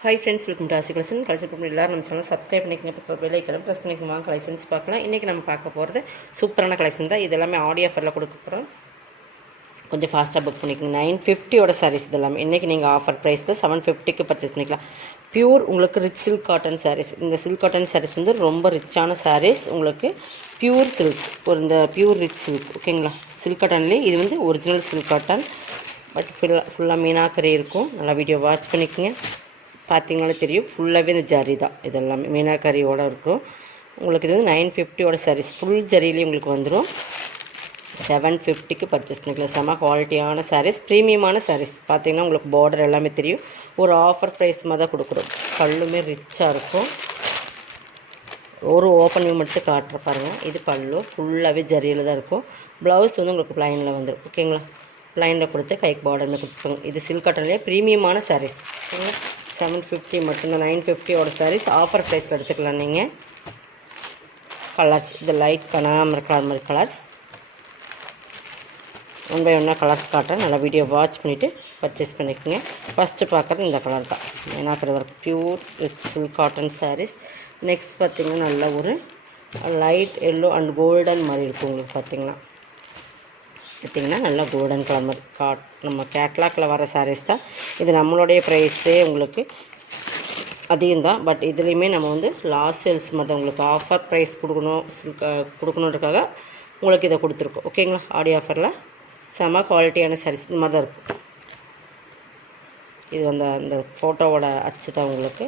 Hi friends, welcome to ஆசி collection. Collection பண்ணி எல்லாரும் நம்ம சேனல் சப்ஸ்கிரைப் பண்ணிக்கங்க, பக்கத்தில் பெல் ஐக்கனை ப்ரெஸ் பண்ணிக்கங்க. வாங்க கலெக்ஷன்ஸ் பார்க்கலாம். இன்றைக்கி நம்ம பார்க்க போகிறது சூப்பரான கலெக்ஷன் தான். இது எல்லாமே ஆடியோ ஆஃபரில் கொடுக்க போகிறோம். கொஞ்சம் ஃபாஸ்ட்டாக புக் பண்ணிக்கோங்க. 950 சாரீஸ் இது எல்லாமே. இன்றைக்கி நீங்கள் ஆஃபர் ப்ரைஸில் 750 பர்ச்சேஸ் பண்ணிக்கலாம். பியூர் உங்களுக்கு ரிச் சில்க் காட்டன் சாரீஸ். இந்த சில்க் காட்டன் சாரீஸ் வந்து ரொம்ப ரிச்சான சாரீஸ். உங்களுக்கு பியூர் சில்க், ஒரு இந்த பியூர் ரிச் சில்க், ஓகேங்களா? சில்க் காட்டன்லேயே இது வந்து ஒரிஜினல் சில்க் காட்டன், பட் ஃபுல்லாக மீனாக்கரை இருக்கும். நல்லா வீடியோ வாட்ச் பண்ணிக்கோங்க. பார்த்தீங்கனாலே தெரியும், ஃபுல்லாகவே இந்த ஜரி தான். இது எல்லாமே மீனாக்கரியோடு இருக்கும். உங்களுக்கு இது வந்து 950 சாரீஸ். ஃபுல் ஜரியிலேயே உங்களுக்கு வந்துடும். 750 பர்ச்சேஸ் பண்ணிக்கலாம். செம குவாலிட்டியான சாரீஸ், ப்ரீமியமான சாரீஸ். பார்த்தீங்கன்னா உங்களுக்கு பார்டர் எல்லாமே தெரியும். ஒரு ஆஃபர் ப்ரைஸ் மாதிரி தான் கொடுக்குறோம். பல்லுமே ரிச்சாக இருக்கும். ஒரு ஓப்பன் வியூ மட்டும் காட்டுற பாருங்கள். இது பல்லு ஃபுல்லாகவே ஜரியில் தான் இருக்கும். ப்ளவுஸ் வந்து உங்களுக்கு ப்ளைனில் வந்துடும், ஓகேங்களா? ப்ளைனில் கொடுத்து கைக்கு பார்டருமே கொடுத்துருங்க. இது சில்க் காட்டன்லேயே ப்ரீமியமான சாரீஸ், ஓகேங்களா? 750 மட்டும்தான். 950 சாரீஸ் ஆஃபர் ப்ரைஸில் எடுத்துக்கலாம் நீங்கள். கலர்ஸ் இது லைட் கனகாமரம் கலர் மாதிரி கலர்ஸ். 1 by 1 கலர்ஸ் காட்டுறேன். நல்லா வீடியோ வாட்ச் பண்ணிவிட்டு பர்ச்சேஸ் பண்ணிக்கோங்க. ஃபஸ்ட்டு பார்க்குறது இந்த கலர் தான். Meenakari work pure rich silk cotton sarees. Next பார்த்திங்கன்னா நல்ல ஒரு லைட் எல்லோ அண்ட் கோல்டன் மாதிரி இருக்கும். உங்களுக்கு பார்த்திங்கன்னா நல்லா கோல்டன் கலர் மாதிரி நம்ம கேட்லாக்கில் வர சாரீஸ் தான் இது. நம்மளுடைய ப்ரைஸே உங்களுக்கு அதிகம் தான், பட் இதுலேயுமே நம்ம வந்து லாஸ்ட் சேல்ஸ் மாதிரி தான் உங்களுக்கு ஆஃபர் ப்ரைஸ் கொடுக்கணுன்றதுக்காக உங்களுக்கு இதை கொடுத்துருக்கோம், ஓகேங்களா? ஆடியோ ஆஃபரில் செம குவாலிட்டியான சாரீஸ் இந்த மாதிரி தான் இருக்கும். இது வந்து அந்த ஃபோட்டோவோட அச்சு தான் உங்களுக்கு,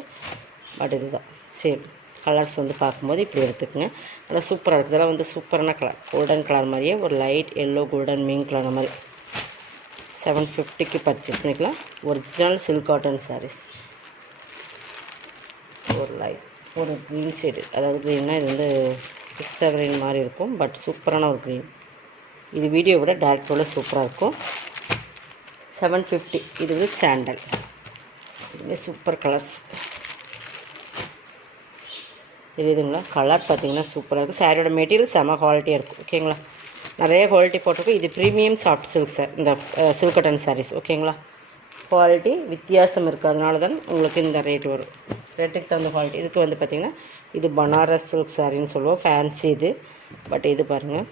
பட் இதுதான் சேம். கலர்ஸ் வந்து பார்க்கும்போது இப்படி எடுத்துக்கோங்க. நல்லா சூப்பராக இருக்குது. இதெல்லாம் வந்து சூப்பரான கலர், கோல்டன் கலர் மாதிரியே ஒரு லைட் எல்லோ கோல்டன் மீன் கலர் மாதிரி. 750 பர்ச்சேஸ் பண்ணிக்கலாம். Original silk cotton sarees. ஒரு லைட் ஒரு க்ரீன் ஷேடு, அதாவது க்ரீன்னா இது வந்து பிஸ்தா க்ரீன் மாதிரி இருக்கும், பட் சூப்பரான ஒரு க்ரீன். இது வீடியோ விட டேரக்டோட சூப்பராக இருக்கும். 750. இது வந்து சாண்டல். இதுவே சூப்பர் கலர்ஸ் தெரியுதுங்களா? கலர் பார்த்திங்கன்னா சூப்பராக இருக்குது. சாரியோட மெட்டீரியல் செம குவாலிட்டியாக இருக்கும், ஓகேங்களா? நிறைய குவாலிட்டி போட்டிருக்கும். இது ப்ரீமியம் சாஃப்ட் சில்க் சார், இந்த சில்க் காட்டன் சாரீஸ், ஓகேங்களா? குவாலிட்டி வித்தியாசம் இருக்குது, அதனால தான் உங்களுக்கு இந்த ரேட் வரும். ரேட்டுக்கு தகுந்த குவாலிட்டி. இதுக்கு வந்து பார்த்திங்கன்னா இது பனாரஸ் சில்க் சாரின்னு சொல்லுவோம், ஃபேன்சி இது. பட் இது பாருங்கள்,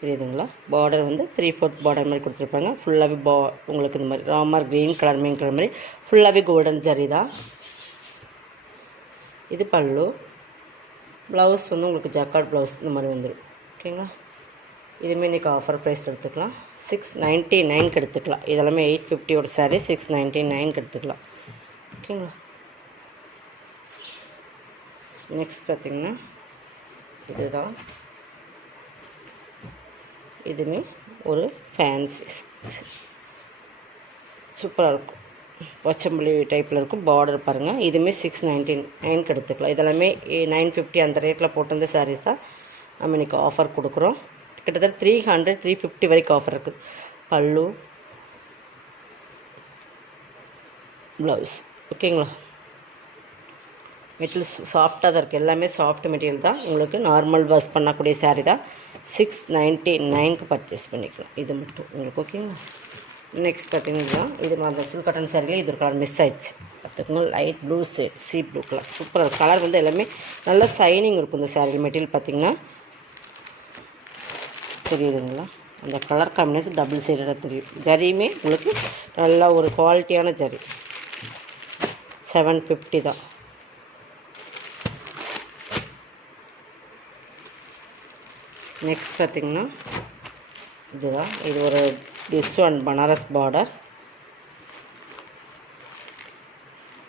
தெரியுதுங்களா? பார்டர் வந்து 3/4 பார்டர் மாதிரி கொடுத்துருப்பாங்க. ஃபுல்லாகவே உங்களுக்கு இந்த மாதிரி ராமர் க்ரீன் கலர் மீன் கலர் மாதிரி ஃபுல்லாகவே கோல்டன் ஜரி தான். இது பல்லு. ப்ளவுஸ் வந்து உங்களுக்கு ஜக்கார்ட் ப்ளவுஸ் இந்த மாதிரி வந்துடும், ஓகேங்களா? இதுவுமே இன்றைக்கி ஆஃபர் ப்ரைஸ் எடுத்துக்கலாம். 699 எடுத்துக்கலாம். இதெல்லாமே 850 சாரீ 699 எடுத்துக்கலாம், ஓகேங்களா? நெக்ஸ்ட் பார்த்திங்கன்னா இதுதான். இதுவுமே ஒரு ஃபேன்சி சூப்பராக இருக்கும். பச்சம்பள்ளி டைப்பில் இருக்கும். பார்டர் பாருங்கள். இதுவுமே 699 எடுத்துக்கலாம். இதெல்லாமே 950 அந்த ரேட்டில் போட்டிருந்த சாரீஸ் தான் நம்ம இன்றைக்கி ஆஃபர் கொடுக்குறோம். கிட்டத்தட்ட 300 350 வரைக்கும் ஆஃபர் இருக்குது. பல்லு ப்ளவுஸ், ஓகேங்களா? மெட்டீரியல் சாஃப்டாக தான் இருக்குது. எல்லாமே சாஃப்ட் மெட்டீரியல் தான். உங்களுக்கு நார்மல் வாஷ் பண்ணக்கூடிய சாரீ தான். 699 பர்ச்சேஸ் பண்ணிக்கலாம். இது மட்டும் உங்களுக்கு, ஓகேங்களா? நெக்ஸ்ட் பார்த்திங்கன்னா இது மாதிரி சில்க் காட்டன் சாரியில் இது ஒரு கலர் மிஸ் ஆயிடுச்சு. பார்த்துக்கோங்க, light blue shade, sea blue colour. சூப்பராக கலர் வந்து எல்லாமே நல்ல சைனிங் இருக்கும். இந்த சாரியில் மெட்டீரியல் பார்த்திங்கன்னா தெரியுதுங்களா? அந்த கலர் காம்பினேஷன் டபுள் சைடாக தெரியும். ஜரியுமே உங்களுக்கு நல்லா ஒரு குவாலிட்டியான ஜரி. 750 தான். நெக்ஸ்ட் பார்த்திங்கன்னா இதுதான். இது ஒரு டிஷ் அண்ட் பனாரஸ் பார்டர்.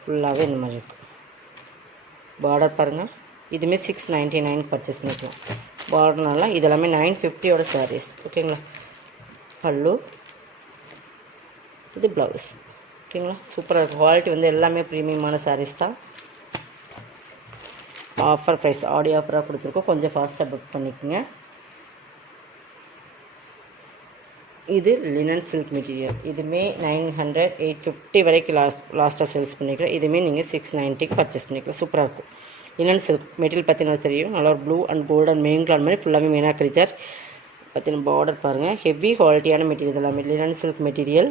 ஃபுல்லாகவே இந்த மாதிரி இருக்கும். பார்டர் பாருங்கள். இதுவுமே 699 பர்ச்சேஸ் பண்ணிக்கலாம். பார்டர்னால இதெல்லாமே 950 சாரீஸ், ஓகேங்களா? பல்லு, இது ப்ளவுஸ், ஓகேங்களா? சூப்பராக இருக்கும். குவாலிட்டி வந்து எல்லாமே ப்ரீமியமான சாரீஸ் தான். ஆஃபர் ப்ரைஸ் ஆடியோ ஆஃபராக கொடுத்துருக்கோம். கொஞ்சம் ஃபாஸ்ட்டாக புக் பண்ணிக்கோங்க. இது லினன் சில்க் மெட்டீரியல். இதுவுமே 900 850 வரைக்கும் லாஸ்ட்டாக சேல்ஸ் பண்ணிக்கிறேன். இதுவுமே நீங்கள் 690 பர்ச்சேஸ் பண்ணிக்கலாம். சூப்பராக இருக்கும். லினன் சில்க் மெட்டீரியல் பார்த்தீங்கன்னா தெரியும். நல்லா ஒரு blue and golden main colour மாதிரி ஃபுல்லாகவே மீனாக்கரி ஜரி. பார்த்தீங்கன்னா பார்டர் பாருங்கள். ஹெவி குவாலிட்டியான மெட்டீரியல் எல்லாமே லினன் சில்க் மெட்டீரியல்.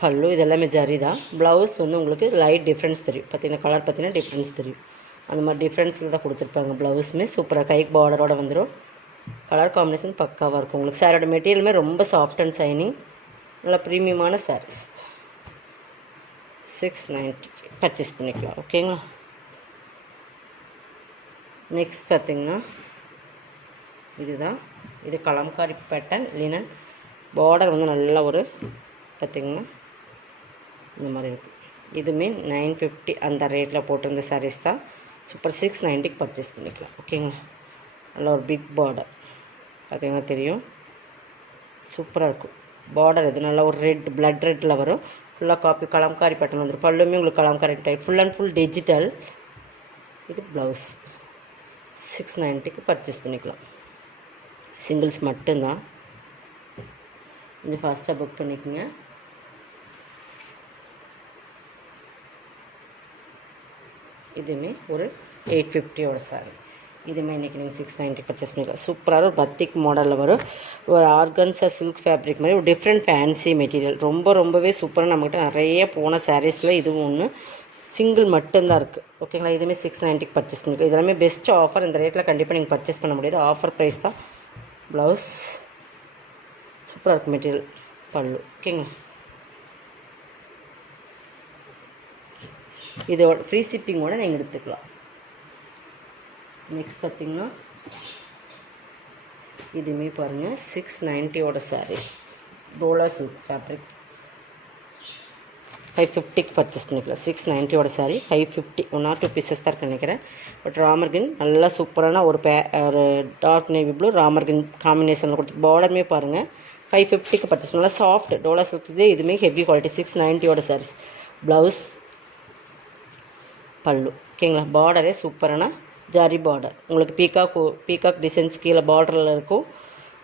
பல்லு இது எல்லாமே ஜரி தான். ப்ளவுஸ் வந்து உங்களுக்கு லைட் டிஃப்ரென்ஸ் தெரியும். பார்த்தீங்கன்னா கலர் பார்த்தீங்கன்னா டிஃப்ரென்ஸ் தெரியும். அந்த மாதிரி டிஃப்ரென்ஸில் தான் கொடுத்துருப்பாங்க. ப்ளவுஸுமே சூப்பராக கைக்கு பார்டரோடு வந்துடும். கலர் காம்பினேஷன் பக்காவாக இருக்கும். உங்களுக்கு சாரோட மெட்டீரியலுமே ரொம்ப சாஃப்ட் அண்ட் ஷைனிங், நல்லா ப்ரீமியமான சாரீஸ். 690 பர்ச்சேஸ் பண்ணிக்கலாம். ஓகேங்களா. நெக்ஸ்ட் பார்த்திங்கன்னா இதுதான். இது கலம்காரி பேட்டர்ன் லினன். பார்டர் வந்து நல்லா ஒரு பார்த்திங்கன்னா இந்த மாதிரி இருக்கும். இதுவுமே 950 அந்த ரேட்டில் போட்டிருந்த சாரீஸ் தான். சூப்பர் 690 பர்ச்சேஸ் பண்ணிக்கலாம். ஓகேங்களா. நல்லா ஒரு பிக் பார்டர் பார்த்திங்கன்னா தெரியும், சூப்பராக இருக்கும். பார்டர் இது நல்லா ஒரு ரெட் பிளட் ரெட்டில் வரும். ஃபுல்லாக காப்பி கலம்காரி பேட்டர்ன் வந்துடும். பல்லுமே உங்களுக்கு Kalamkari type full and full digital. இது ப்ளவுஸ் 690 பர்ச்சேஸ் பண்ணிக்கலாம். சிங்கிள்ஸ் மட்டும்தான். கொஞ்சம் ஃபாஸ்ட்டாக புக் பண்ணிக்கோங்க. இதுவுமே ஒரு 850 சாரி. இதுவுமே இன்றைக்கி நீங்கள் 690 பர்ச்சேஸ் பண்ணிக்கலாம். சூப்பராக ஒரு பத்திக் மாடலில் வரும். ஒரு ஆர்கன்ஸா சில்க் ஃபேப்ரிக் மாதிரி ஒரு டிஃப்ரெண்ட் ஃபேன்சி மெட்டீரியல். ரொம்பவே சூப்பராக நம்மகிட்ட நிறைய போன சாரீஸில் இதுவும் ஒன்று. சிங்கிள் மட்டும்தான் இருக்குது. ஓகேங்களா. இதுவுமே 690 பர்ச்சேஸ் பண்ணிக்கலாம். இதெல்லாமே பெஸ்ட் ஆஃபர். இந்த ரேட்டில் கண்டிப்பாக நீங்கள் பர்ச்சேஸ் பண்ண முடியாது. ஆஃபர் ப்ரைஸ் தான். ப்ளவுஸ் சூப்பராக இருக்குது மெட்டீரியல். பல்லு ஓகேங்களா. இதோட ஃப்ரீ ஷிப்பிங்கோடு நீங்கள் எடுத்துக்கலாம். நெக்ஸ்ட் பார்த்திங்கன்னா இதுவுமே பாருங்கள் 690 sarees. Dola silk fabric 550 purchase பண்ணிக்கலாம். 690 சாரீ 550. 1 or 2 பீசஸ் தான் இருக்குன்னு நினைக்கிறேன். பட் ராமர் கிரீன் நல்லா சூப்பரான ஒரு dark navy blue Ramar green காம்பினேஷனில் கொடுத்து பார்டருமே பாருங்கள் 550 பர்ச்சேஸ் பண்ணலாம். சாஃப்ட் டோலா சில்க்ஸ்லேயே இதுவுமே ஹெவி குவாலிட்டி. 690 சாரீஸ். ப்ளவுஸ் பல்லு ஓகேங்களா. பார்டரே சூப்பரான ஜரி பார்டர். உங்களுக்கு பீகாக் டிசைன்ஸ் கீழே பார்டரில் இருக்கும்.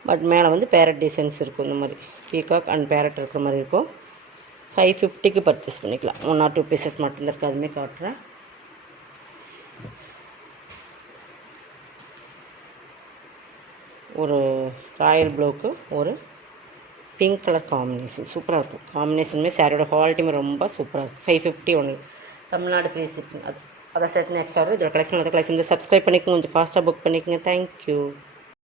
பட் மேலே வந்து பேரட் டிசைன்ஸ் இருக்கும். இந்த மாதிரி பீகாக் அண்ட் பேரட் இருக்கிற மாதிரி இருக்கும். 550 பர்ச்சேஸ் பண்ணிக்கலாம். 1 or 2 பீசஸ் மட்டும்தான் இருக்குது. அதுவுமே காட்டுறேன். ஒரு ராயல் ப்ளூக்கு ஒரு பிங்க் கலர் காம்பினேஷன் சூப்பராக இருக்கும். காம்பினேஷனுமே சாரியோட குவாலிட்டியுமே ரொம்ப சூப்பராக இருக்கும். 550 ஒன்று. Tamil Nadu free shipping. அதை சேர்த்து நெக்ஸ்ட் ஆர்டர் இதோட கலெக்ஷன் சப்ஸ்கிரைப் பண்ணிக்கோங்க. கொஞ்சம் ஃபாஸ்ட்டாக புக் பண்ணிக்கோங்க. தேங்க்யூ.